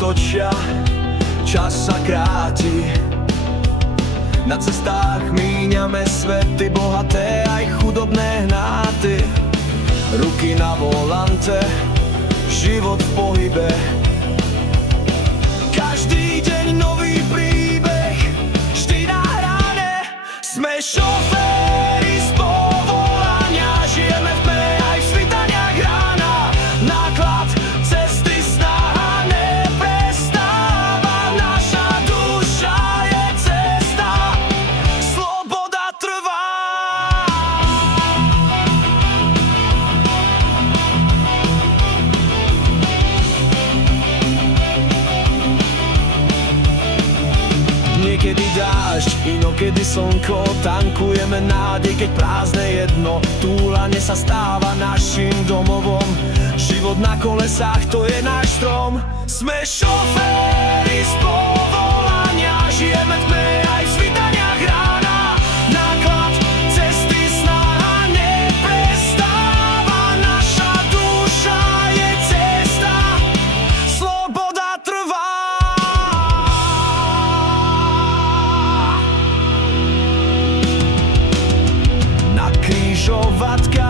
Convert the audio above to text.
točia, čas sa kráti. Na cestách míňame svety bohaté aj chudobné hnáty. Ruky na volante, život v pohybe. Každý deň nový príbeh, vždy nahrané. Sme šoféri z povolania, žijeme v tme aj v svitaniach rána. Náklad cesty snaha neprestáva, naša duša je cesta, sloboda trvá. Niekedy dážď, inokedy slnko, tankujeme nádej, keď prázdne jedno. Túlanie sa stáva našim domovom, život na kolesách, to je náš strom. Sme šoféri z povolania, žijeme v tme aj v svitaniach rána. Náklad cesty snaha neprestáva, naša duša je cesta, sloboda trvá. Na križovatkách